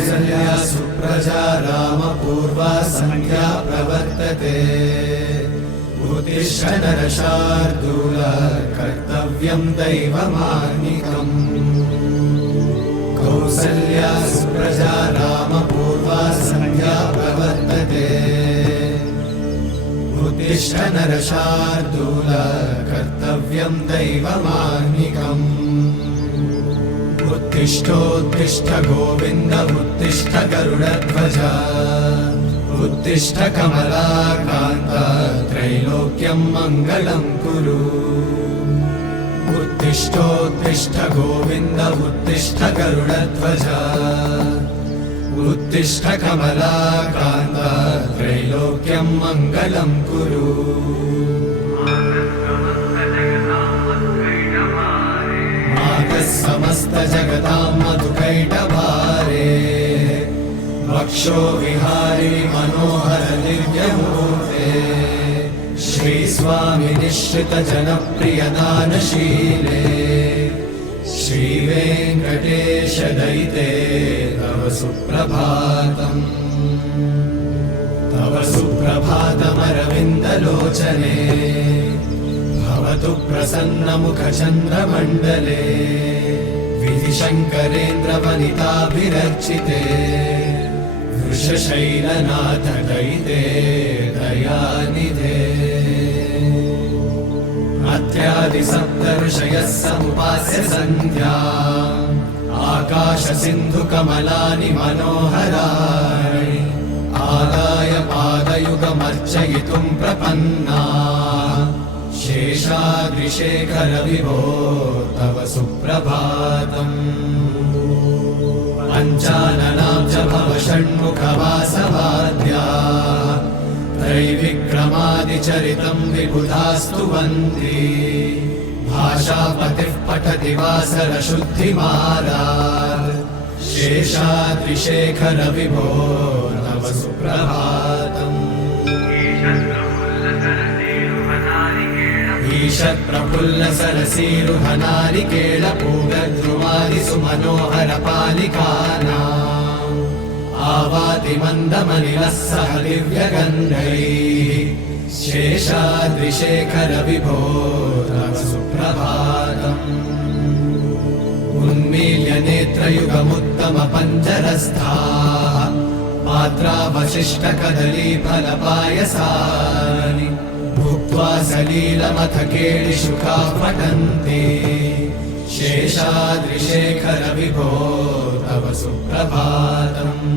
कौसल्या सुप्रजा रामपूर्वा सन्ध्या प्रवर्तते उत्तिष्ठ नरशार्दूल कर्तव्यं दैवमान्निकम् कौसल्या सुप्रजा रामपूर्वा सन्ध्या प्रवर्तते उत्तिष्ठ नरशार्दूल कर्तव्यं दैवमान्निकम् उत्तिष्ठोत्तिष्ठ गोविन्द उत्तिष्ठ गरुडध्वज उत्तिष्ठ कमलाकान्त त्रैलोक्यं मङ्गलं कुरु उत्तिष्ठोत्तिष्ठ गोविन्द उत्तिष्ठ गरुडध्वज उत्तिष्ठ कमलाकान्त त्रैलोक्यं मङ्गलं कुरु समस्त जगतां मधुकैटभारे वक्षो विहारी मनोहर दिव्यमूर्ते श्रीस्वामी निश्चित जनप्रिय दानशीले श्रीवेङ्कटेश दयिते तव सुप्रभातम् तव सुप्रभातमरविन्दलोचने भवतु प्रसन्नमुखचन्द्रमण्डले विधिशङ्करेन्द्रवनिताभिरर्चिते वृषशैलनाथ दयिते दयानिधे अत्यादिसप्तऋषयः समुपास्य सन्ध्या आकाशसिन्धुकमलानि मनोहराणि आदाय पादयुगमर्चयितुं प्रपन्ना शेषाद्रिशेखर विभो तव सुप्रभातम् पञ्चाननाब्ज भव षण्मुखवासवाद्या त्रैविक्रमादिचरितं विबुधास्तु वन्दी भाषापतिः पठति वासरशुद्धिमारात् शेषाद्रिशेखर विभो तव सुप्रभातम् ईषत्प्रफुल्ल सरसीरुहनारिकेळ पूगद्रुमादिसुमनोहर पालिकानाम् आवाति मन्दमनिलः सह दिव्यगन्धैः शेषाद्रिशेखर विभो तव सुप्रभातम् उन्मील्य नेत्रयुगमुत्तमपञ्जरस्थाः पात्रावशिष्टकदलीफलपायसानि भुक्त्वा सलीलमथ केळिशुकाः पठन्ति शेषाद्रिशेखर विभो तव सुप्रभातम्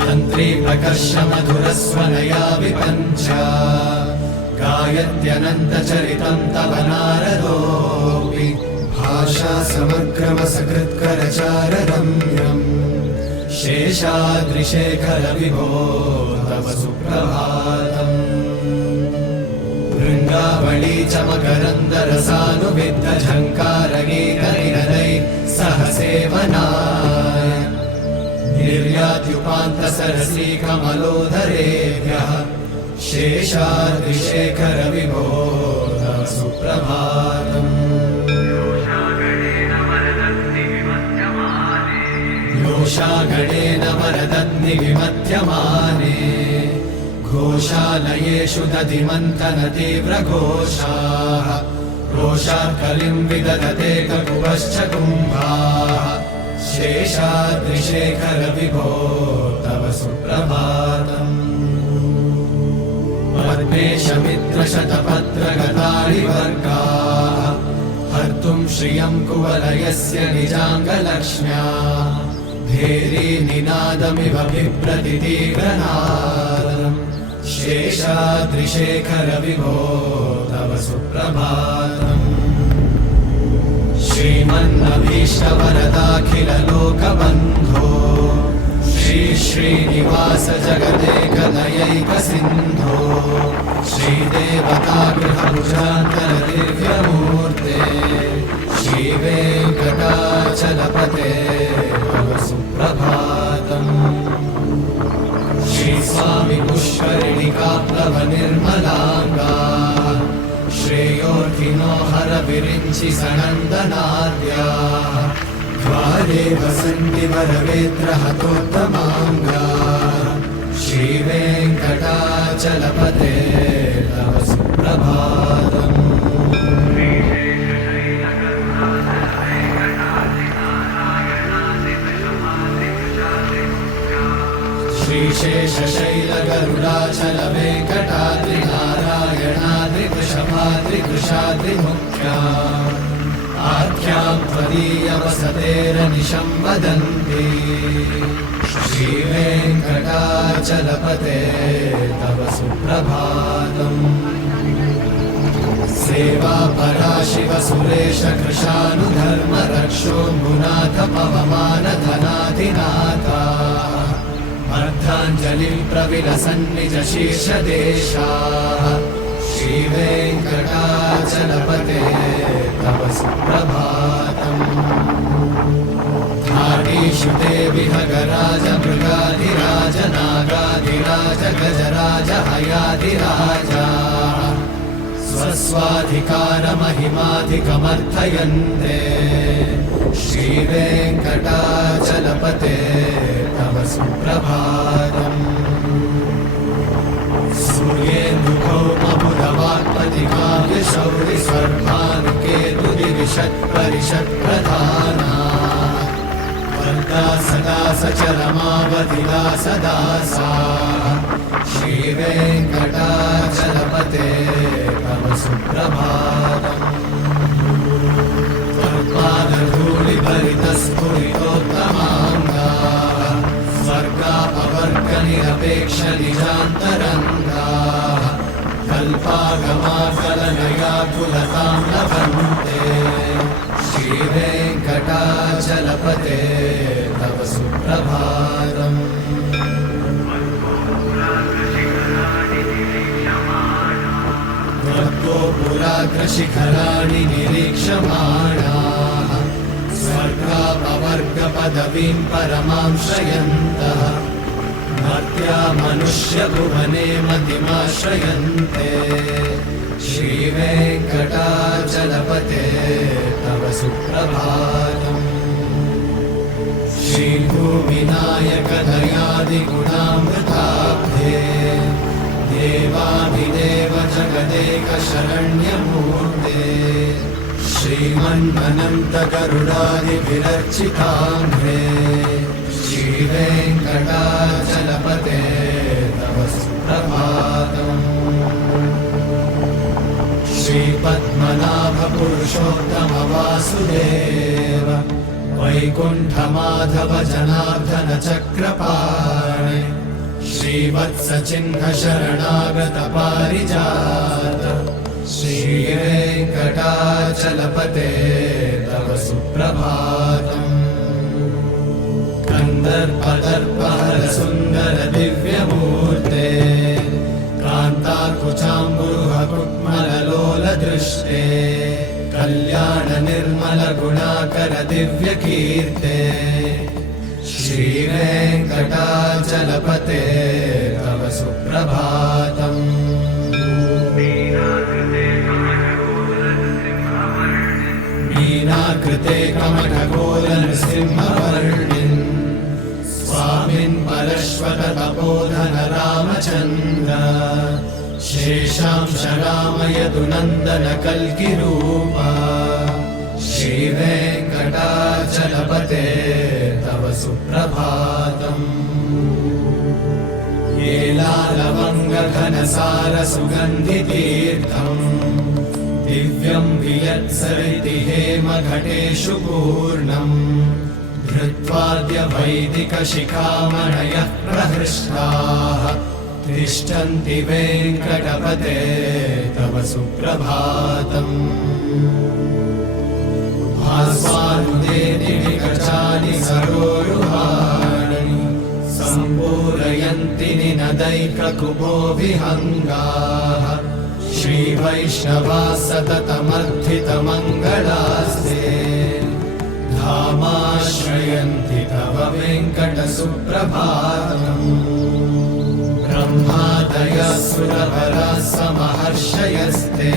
तन्त्री प्रकर्षमधुरस्वनया विपञ्च गायत्यनन्तचरितं तव नारदोऽपि भाषा समग्रमसकृत्करचाररम्यम् शेषाद्रिशेखर विभो तव सुप्रभातम् भृङ्गावळी च मकरन्दरसानुविद्ध झङ्कारगीतनिरदै सह सेवनाय निर्यात्युपान्तसरसी कमलोदरेभ्यः शेषाद्रिशेखर विभो तव सुप्रभातम् योषागणेन वरदन्नि विमध्यमाने घोषालयेषु दधिमन्थनतीव्रघोषाः रोषाकलिं विदधते ककुभश्च कुम्भाः शेषाद्रिशेखर विभो तव सुप्रभातम् पद्मेशमित्रशतपत्रगतानि वर्गाः हर्तुं श्रियं कुवलयस्य निजाङ्गलक्ष्म्या भेरी निनादमिव बिभ्रतितीव्रनादम् शेषाद्रिशेखर विभो तव सुप्रभातम् श्रीमन्नभीष्टवरदाखिललोकबन्धो श्री श्रीनिवास जगदेकदयैकसिन्धो श्रीदेवतागृहभुजान्तरदिव्यमूर्ते श्रीवेङ्कटाचलपते तव सुप्रभातम् श्रीस्वामी पुष्करिणिकाप्लवनिर्मलाङ्गा श्रेयोर्थिनो हरविरिञ्चि सनन्दनाद्याः द्वार ते वसन्ति वरवेत्रहतोत्तमाङ्गा श्रीवेङ्कटाचलपते तव सुप्रभातम् श्रीशेषशैलगरुडाचलवेङ्कटाद्रिनारायणाद्रिवृषभाद्रिवृषाद्रिमुख्या आख्यां त्वदीयवसतेरनिशं वदन्ति श्रीवेङ्कटाचलपते तव सुप्रभातम् सेवा पराशिव सुरेश कृशानुधर्म रक्षोऽम्बुनाथ पवमानधनाधिनाथा अर्धाञ्जलिं प्रविलसन्निज शीर्षदेशाः श्रीवेङ्कटाचलपते तव सुप्रभातम् घाटीषु ते विहगराज मृगाधिराज नागाधिराज गजराज हयाधिराजा स्वस्वाधिकारमहिमाधिकमर्थयन्ते श्रीवेङ्कटाचलपते तव सुप्रभातम् सूर्येन्दुभौमबुधवाक्पतिकाव्यशौरिस्वर्भानुकेतुदिविषत्परिषत्प्रधाना वर्धा सदा सचरमावधिदा सदा सा श्रीवेङ्कटाचलपते तव सुप्रभातम् त्वत्पादधूलिभरितस्फुरितोत्तमाङ्गा स्वर्गापवर्गनिरपेक्षनिजान्तरङ्गा कल्पागमाकलनयाकुलतां लभन्ते श्रीवेङ्कटाचलपते तव सुप्रभातम् त्वत्तोपुराग्रशिखराणि निरीक्षमाणाः स्वर्गापवर्गपदवीं परमां श्रयन्तः मर्त्या मनुष्यभुवने मतिमाश्रयन्ते श्रीवेङ्कटाचलपते तव सुप्रभातम् श्रीभूमिनायकदयादिगुणामृताब्धे देवाधिदेव जगदेकशरण्यमूर्ते श्रीमन्मनन्तगरुडादिभिरर्चिताङ्घ्रे श्रीवेङ्कटाचलपते तव सुप्रभातम् श्रीपद्मनाभपुरुषोत्तमवासुदेव वैकुण्ठमाधव जनार्दन चक्रपाणि श्रीवत्सचिह्न शरणागत पारिजात श्रीवेङ्कटाचलपते तव सुप्रभातम् कन्दर्पदर्पहर सुन्दर दिव्यमूर्ते कान्ताकुचाम्बुरुहकुट्मललोलदृष्टे कल्याण निर्मल गुणाकर दिव्यकीर्ते श्रीवेङ्कटाचलपते तव सुप्रभातम् मीनाकृते कमठकोलनृसिंहवर्णिन् स्वामिन् परश्वत तपोधन रामचन्द्र शेषांश रामयदु नन्दन कल्किरूपा श्रीवेङ्कटाचलपते तव सुप्रभातम् येलालवङ्गघनसार सुगन्धितीर्थम् दिव्यं वियत्सरिति हेमघटेषु पूर्णम् धृत्वाद्य वैदिकशिखामणयः प्रहृष्टाः तिष्ठन्ति वेङ्कटपते तव सुप्रभातम् भास्वानुदेति विकटानि सरोरुहाणि सम्पूरयन्ति निनदैककुपो विहङ्गाः श्रीवैष्णवाः सततमर्थितमङ्गलास्ते धामाश्रयन्ति तव वेङ्कटसुप्रभातम् ब्रह्मादयः सुरवराः समहर्षयस्ते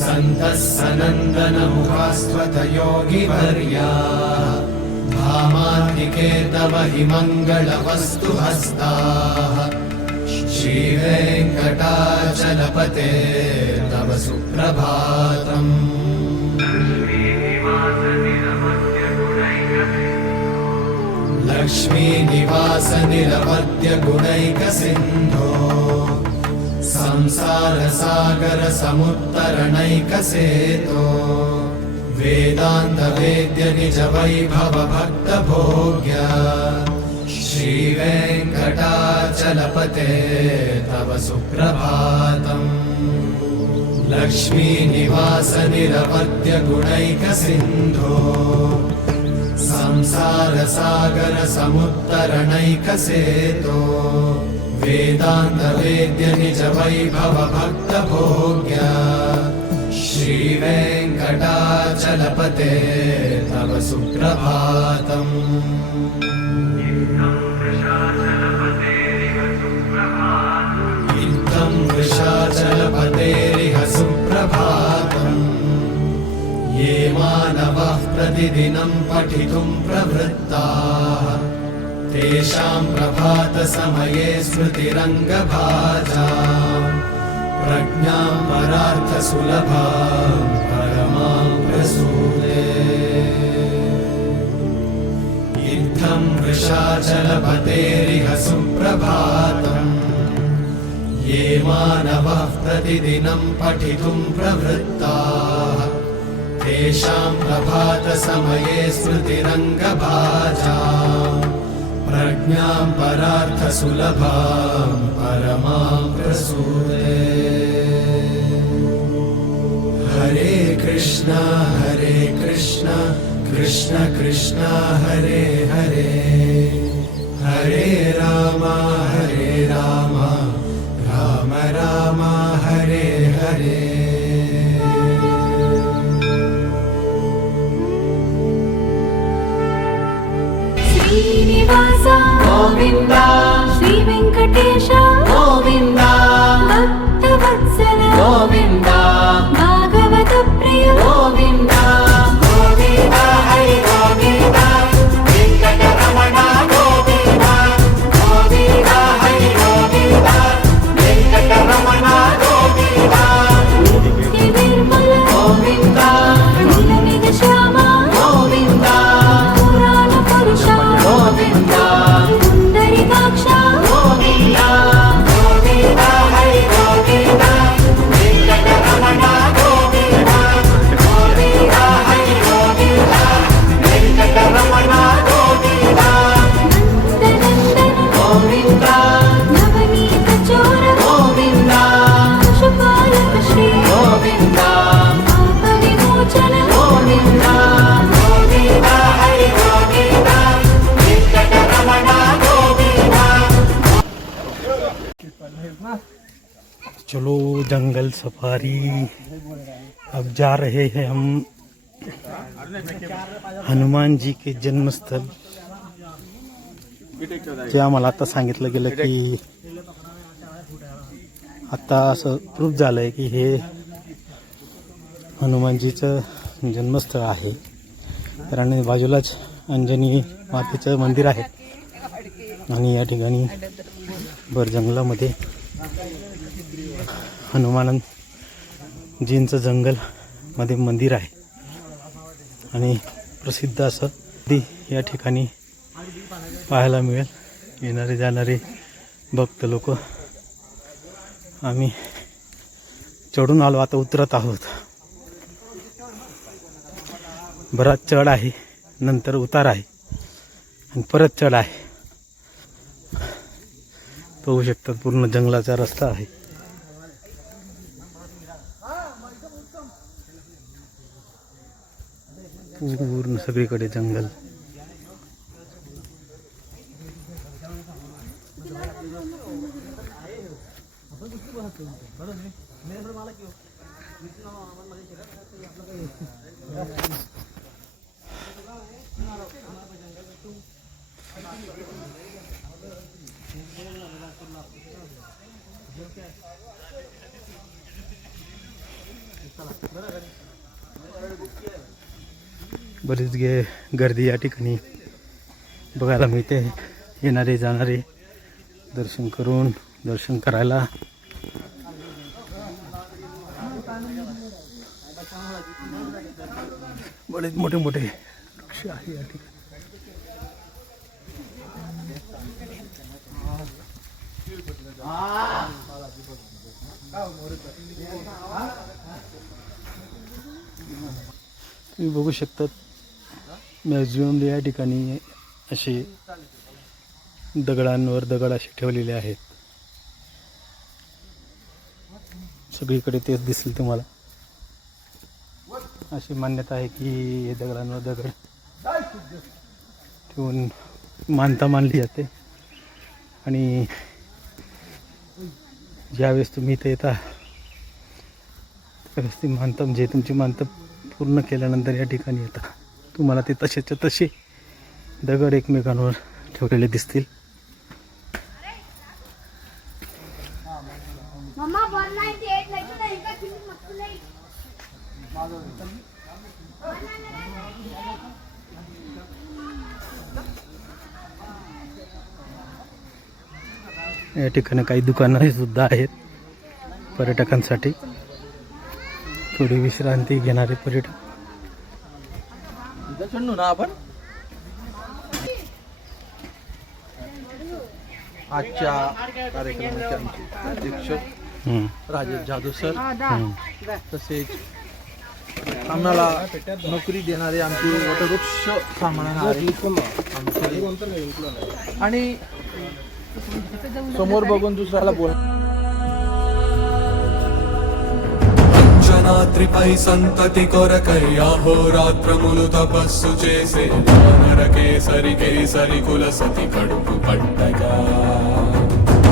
सन्तः सनन्दनमुखास्त्वत योगिवर्याः कामान्निके तव हि मङ्गलवस्तु हस्ताः श्रीवेङ्कटाचलपते तव सुप्रभातम् लक्ष्मीनिवास निरवद्य गुणैकसिन्धो संसारसागर समुत्तरणैकसेतो वेदान्त वेद्य निज वैभव भक्त भोग्य श्रीवेङ्कटाचलपते तव सुप्रभातम् लक्ष्मीनिवास निरवद्य गुणैकसिन्धो संसारसागर समुत्तरणैकसेतो वेदान्त वेद्य निज वैभव भक्त भोग्य श्रीवेङ्कटाचलपते तव सुप्रभातम् इत्थं वृषाचलपतेरिह सुप्रभातम् ये मानवः प्रतिदिनं पठितुं प्रवृत्ताः तेषां प्रभातसमये स्मृतिरङ्गभाजाम् प्रज्ञां परार्थसुलभां परमां प्रसूते इत्थं वृषाचलपतेरिह सुप्रभातम् ये मानवः प्रतिदिनं पठितुं प्रवृत्ताः तेषां प्रभातसमये स्मृतिरङ्गभाजाम् प्रज्ञां परार्थसुलभां परमां प्रसूते हरे कृष्ण कृष्ण कृष्ण हरे हरे हरे राम राम राम हरे हरे श्रीनिवास गोविन्द श्री वेङ्कटेश गोविन्द भक्तवत्सल गोविन्द भागवत प्रिय गोविन्द गोविन्द हरि गोविन्द वेङ्कटरमण गोविन्द गोविन्द हरि गोविन्द वेङ्कटरमण गोविन्द निर्मल गोविन्द नीलमेघ श्याम गोविन्द पुराण पुरुष गोविन्द पुण्डरीकाक्ष गोविन्द गोविन्द हरि गोविन्द वेङ्कटरमण गोविन्द गोविन्द हरि गोविन्द वेङ्कटरमण गोविन्द नन्दनन्दन गोविन्द नवनीत चोर गोविन्द पशुपालक श्री गोविन्द पाप विमोचन गोविन्द गोविन्द हरि गोविन्द वेङ्कटरमण गोविन्द। चलो जंगल सफारी। अब जा रहे हैं हम हनुमान जी के जन्मस्थल। जे आम्हाला आता सांगितलं गेलं की आता असं प्रूफ झालंय की हे हनुमानजीचं जन्मस्थळ आहे. कारण बाजूलाच अंजनी मातेचं मंदिर आहे आणि या ठिकाणी भर जंगलामध्ये हनुमानजींचं जंगलमध्ये मंदिर आहे आणि प्रसिद्ध असं या ठिकाणी पाहायला मिळेल. येणारे जाणारे भक्त लोक. आम्ही चढून आलो, आता उतरत आहोत. बराच चढ आहे, नंतर उतार आहे आणि परत चढ आहे. पाहू शकतात पूर्ण जंगलाचा रस्ता आहे. पूर्ण सगळीकडे जंगल. बरीच गर्दी या ठिकाणी बघायला मिळते. येणारे जाणारे दर्शन करायला बरेच मोठे मोठे वृक्ष आहे या ठिकाणी. तुम्ही बघू शकता मॅक्झिमम या ठिकाणी असे दगडांवर दगड असे ठेवलेले आहेत. सगळीकडे तेच दिसेल तुम्हाला. अशी मान्यता आहे की हे दगडांवर दगड ठेवून मानता मानली जाते. आणि ज्यावेळेस तुम्ही इथे येता त्यावेळेस ती मानता म्हणजे तुमची मानता पूर्ण केल्यानंतर या ठिकाणी येता तुम्हाला ते तसेच्या तसे दगड एकमेकांवर ठेवलेले दिसतील. मम्मा 198 लेकिन नहीं का फिल्म मत नहीं या ठिकाणी काही दुकानं सुद्धा आहेत पर्यटकांसाठी. थोडी विश्रांती घेणारे पर्यटक. आपण आजच्या कार्यक्रमाचे आमचे अध्यक्ष राजेश जाधव सर, तसेच आम्हाला नोकरी देणारे आमचे वटवृक्ष सांभाळणारे आणि समोर बघून दुसऱ्याला बोल. అంజనాద్రిపై సంతతి కొరకై అహోరాత్రములు తపస్సు చేసే వానర కేసరి కేసరి కుల సతి కడుపు పట్టగా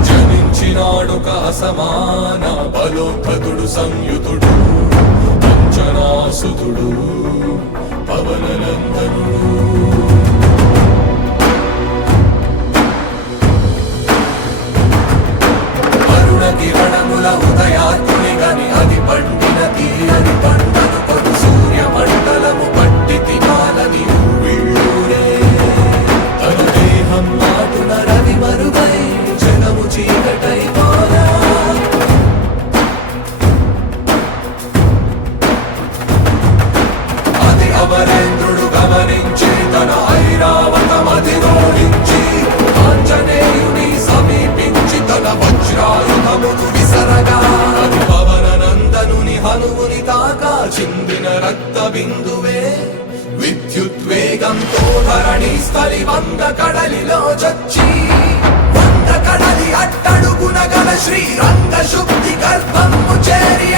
జనించినాడొక అసమాన బలోద్ధతుడు సంయుతుడు అంజనాసుతుడు పవననందనుడు. కిరణముల ఉదయాత్ముని గని అది పండిన తీయని పంటను కొడు సూర్య మండలము పట్టి తినాలని ఊళ్ళూరే. తన దేహం మాటున రవి మరుగై జనము చీకటైపోనా. అది అమరేంద్రుడు గమనించి తన ఐరావతమధిరోహించి ఆంజనేయుని సమీపించి తన వజ్రాయుధమును విసరగా అది పవననందనుని హనుముని తాకా చిందిన రక్త బిందువే విద్యుద్వేగంతో ధరణి స్థలి వంద కడలిలో చచ్చి వంద కడలి అట్టడుగున గల శ్రీరంగ శుద్ధి గర్భము చేరి